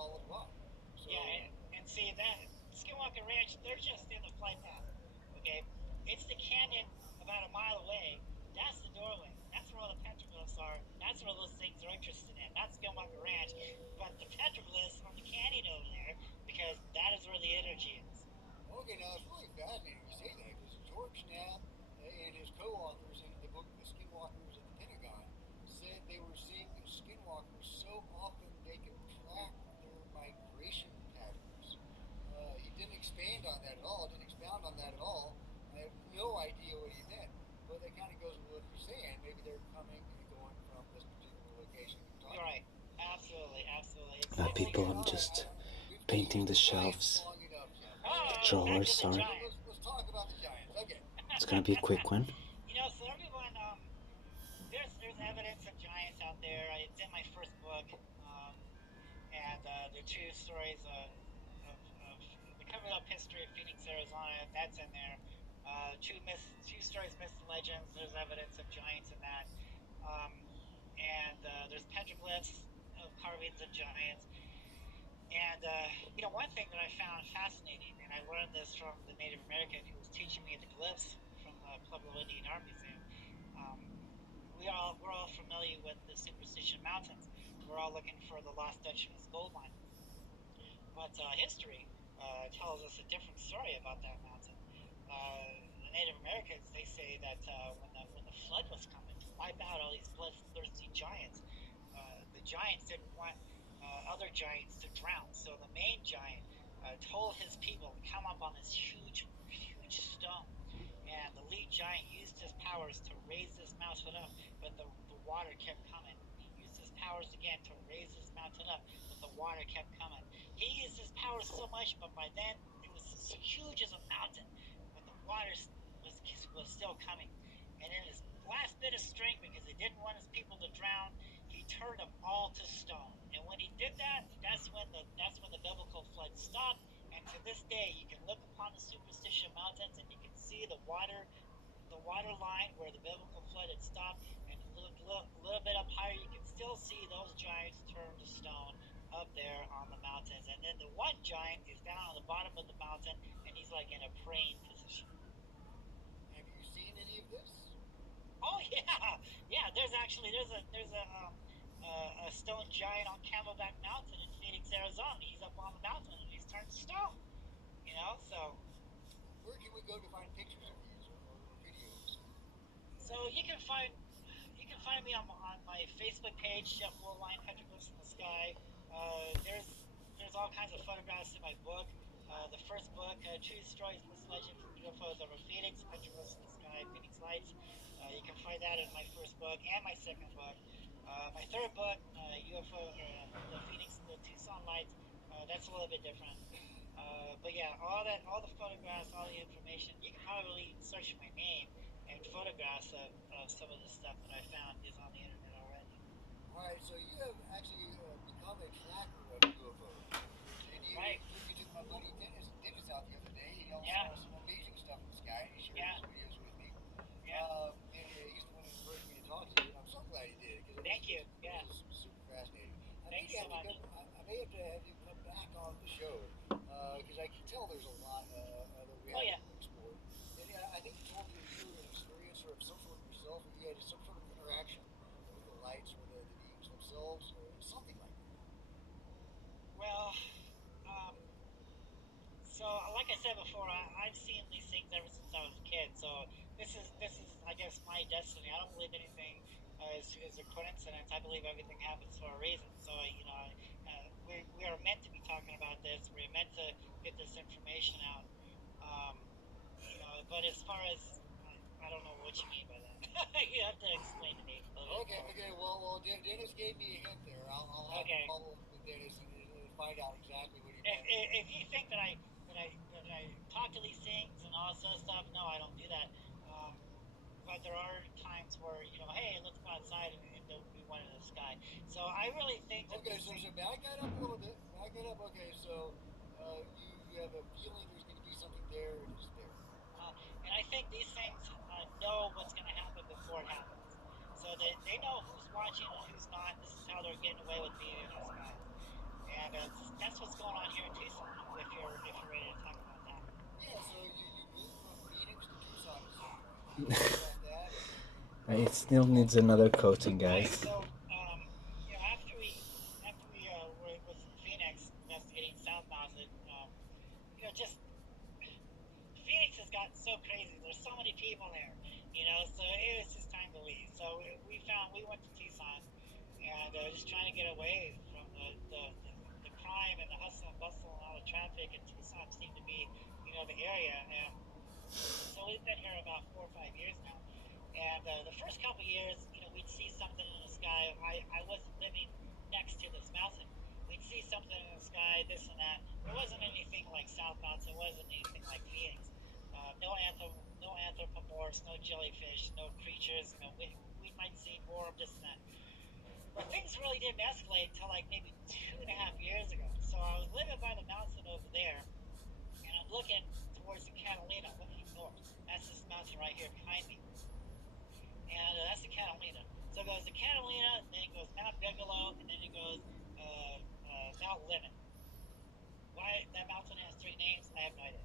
solid rock. So Yeah, and see that Skinwalker Ranch, they're just in the flight path. Okay, it's the canyon about a mile away. That's the doorway. That's where all the petroglyphs are. That's where those things are interested in. That's Skinwalker Ranch. But the petroglyphs are the canyon over there because that is where the energy is. okay, now it's really fascinating you say that because George Knapp and his co-authors in the book The Skinwalkers at the Pentagon said they were seeing skinwalkers so often they could track their migration patterns. He didn't expand on that at all. Didn't expound on that at all. I have no idea what he meant, but that kind of goes with what you're saying. Maybe they're coming and going from this particular location that you're You're talking right. about. Absolutely, absolutely. It's Okay, People all right. just We've painting teased the the giants shelves, long enough, Jeff. the back drawers. to the Sorry, giants. Let's talk about the giants. Okay. it's gonna be a quick one. So everyone, there's evidence of giants out there. It's in my first book, and the two stories of the covered up history of Phoenix, Arizona. That's in there. Two stories, myths and legends. There's evidence of giants in that, um, and there's petroglyphs of carvings of giants. And one thing that I found fascinating, and I learned this from the Native American who was teaching me the glyphs from the Pueblo Indian Art Museum. Um, we're all familiar with the Superstition Mountains. We're all looking for the Lost Dutchman's gold mine, but history tells us a different story about that mountain. The Native Americans, they say that when the flood was coming to wipe out all these bloodthirsty giants, the giants didn't want other giants to drown. So the main giant told his people to come up on this huge stone. And the lead giant used his powers to raise this mountain up, but the water kept coming. He used his powers again to raise this mountain up, but the water kept coming. He used his powers so much, but by then it was as huge as a mountain, but the water was still coming. And in his last bit of strength, because he didn't want his people to drown, he turned them all to stone. And when he did that, that's when the biblical flood stopped. And to this day, you can look upon the Superstition Mountains and you can see the water line where the biblical flood had stopped. And a little bit up higher, you can still see those giants turned to stone up there on the mountains. And then the one giant is down on the bottom of the mountain, and he's like in a praying position. Have you seen any of this? Oh yeah, yeah. There's a stone giant on Camelback Mountain in Phoenix, Arizona. He's up on the mountain and he's turned to stone. So Where can we go to find pictures of these or videos? so you can find me on my Facebook page, Jeff Woolline, Petroglyphs in the Sky. There's all kinds of photographs in my book. The first book, True Stories, Myths, Legends, and UFOs over Phoenix, Petroglyphs in the Sky, Phoenix Lights. You can find that in my first book and my second book. My third book, the Phoenix, the Tucson Lights, that's a little bit different. But yeah, all the photographs, all the information, you can probably search my name and photographs of some of the stuff that I found is on the internet already. All right, so you have actually become a tracker of UFOs, and Right? you took my buddy Dennis out the other day. He Yeah, saw some amazing stuff in the sky, and he shared yeah, his videos with me. yeah. And he's the one who encouraged me to talk to you, and I'm so glad he did because Thank you. it Yeah, is super fascinating. thanks so much. I may have to have you come back on the show because I can tell there's a lot that we Oh haven't yeah, explored. And yeah, I think you told me that you were an experiencer of some sort yourself, and you had some sort of interaction with the lights or the beings themselves, or something like that. well, um, so like I said before, I've seen these things ever since I was a kid. So this is I guess my destiny. I don't believe anything is a coincidence. I believe everything happens for a reason. So we are meant to be talking about this. We're meant to get this information out. Um, but as far as I don't know what you mean by that. You have to explain to me a little bit Okay, more. okay. Well, Dennis gave me a hint there. I'll have to Okay. follow up with Dennis and find out exactly what he if, meant. if you think that I talk to these things and all this other stuff, no, I don't do that. Um, but there are times where hey, let's go outside and there'll be one in the sky. So I really think that Okay, this thing, so back that up a little bit. Back that up. Okay, so you have a feeling there's going to be something there, and it's there. and I think these things know what's going to happen before it happens. So they know who's watching and who's not. This is how they're getting away with being in our skies. And and that's what's going on here in Tucson. If you're ready to talk about that. Yeah, so you moved from Phoenix to Tucson at some point. Can you talk about that? It still needs another coating, Right. guys. So, after we was in Phoenix investigating South Mountain, just Phoenix has gotten so crazy. There's so many people there, so it was just time to leave. So we went to Tucson, and just trying to get away from the crime and the hustle and bustle and all the traffic. And Tucson seemed to be, the area. And so we've been here about 4 or 5 years now. And the first couple years, we'd see something in the sky. I wasn't living next to this mountain. We'd see something in the sky, this and that. There wasn't anything like South Mountain. It wasn't anything like Phoenix. No anthropomorphs, no jellyfish, no creatures. We might see more of this and that. But things really didn't escalate until like maybe 2.5 years ago. So I was living by the mountain over there, and I'm looking towards the Catalina, looking north. That's this mountain right here behind me. And that's the Catalina. So it goes to Catalina, then it goes Mount Bigelow, and then it goes Mount Lemmon. Why that mountain has 3 names, I have no idea.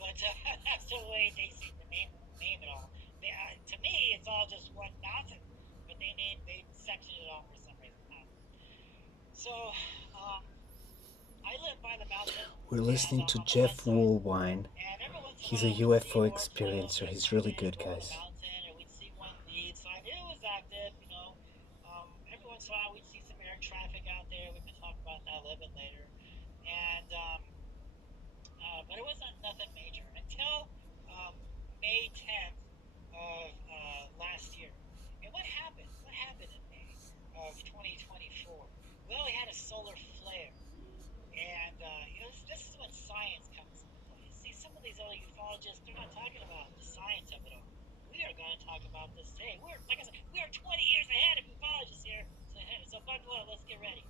But that's the way they seem to name it all. To me, it's all just one mountain, but they sectioned it off for some reason. So I live by the mountain. We're listening to Jeff Woolwine. He's a UFO experiencer. He's really good, guys. We'd see one lead, so I knew it was active. Every once in a while we'd see some air traffic out there. We can talk about that a little bit later. And but it wasn't nothing major until May 10th of last year. And what happened? What happened in May of 2024? Well, we had a solar flare. And this is when science comes into play. See, some of these other ufologists, they're not talking about the science of it all. We are going to talk about this today. Like I said, we are 20 years ahead of ufologists here. So buckle up, let's get ready.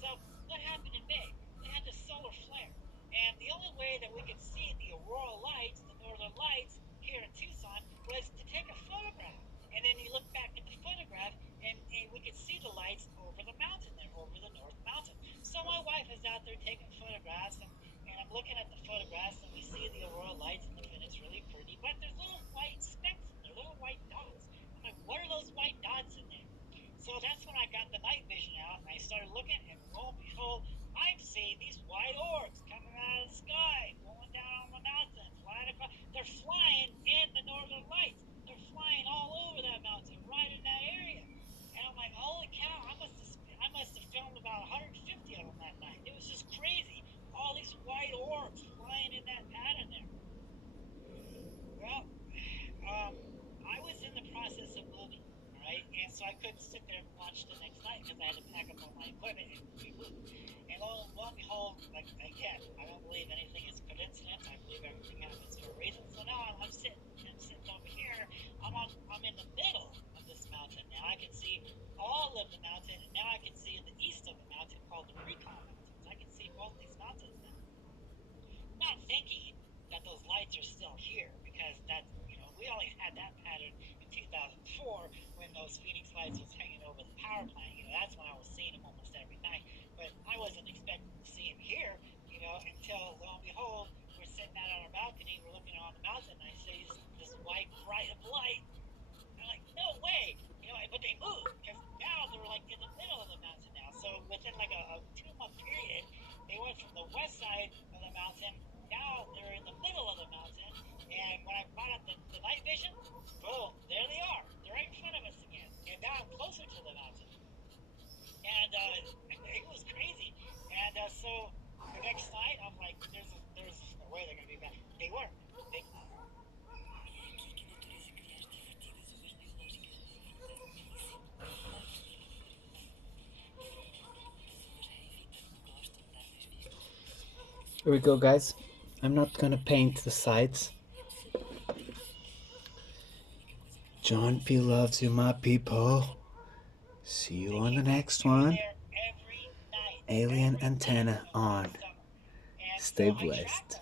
So what happened in May? We had the solar flare. And the only way that we could see the auroral lights, the northern lights here in Tucson, was to take a photograph. And then you look back at the photograph, and we could see the lights over the mountain there, over the North Mountain. So my wife is out there taking photographs, and I'm looking at the photographs, and we see the auroral lights, and it's really pretty. But there's little white specks in there, little white dots. I'm like, what are those white dots in there? So that's when I got the night vision out, and I started looking, and lo and behold, I'm seeing these white orbs coming out of the sky, going down on the mountain, flying across. They're flying in the northern lights. They're flying all over that mountain, right in that area. And I'm like, holy cow, I must have filmed about 150 of them that night. It was just crazy. All these white orbs flying in that pattern there. Well, I was in the process of moving, all right? And so I couldn't sit there and watch the next night because I had to pack up all my equipment and move. And lo and behold, like, again, I don't believe anything is coincidence. I believe everything happens for a reason. So now I'm sitting over here. I'm in the middle of this mountain now. I can see all of the mountain, and now I can see in the east of the mountain called the Recon Mountains. I can see both these mountains now. I'm not thinking that those lights are still here because we only had that pattern in 2004 when those Phoenix lights was hanging over the power plant. That's when I was seeing them almost every night. But I wasn't expecting to see them here, until lo and behold, we're sitting out on our balcony, we're looking on the mountain, and I see this white bright of light. I'm like, no way, but they moved because now they're like in the middle of the mountain now. So within like a 2-month period, they went from the west side of the mountain. Now they're in the middle of the mountain. And when I brought up the night vision, boom, there they are. They're right in front of us again. And now I'm closer to the mountain. And it was crazy. And so the next night, I'm like, there's no way they're going to be back. They weren't. Here we go, guys. I'm not gonna paint the sides. John P. loves you, my people. See you on the next one. Alien antenna on. Stay blessed.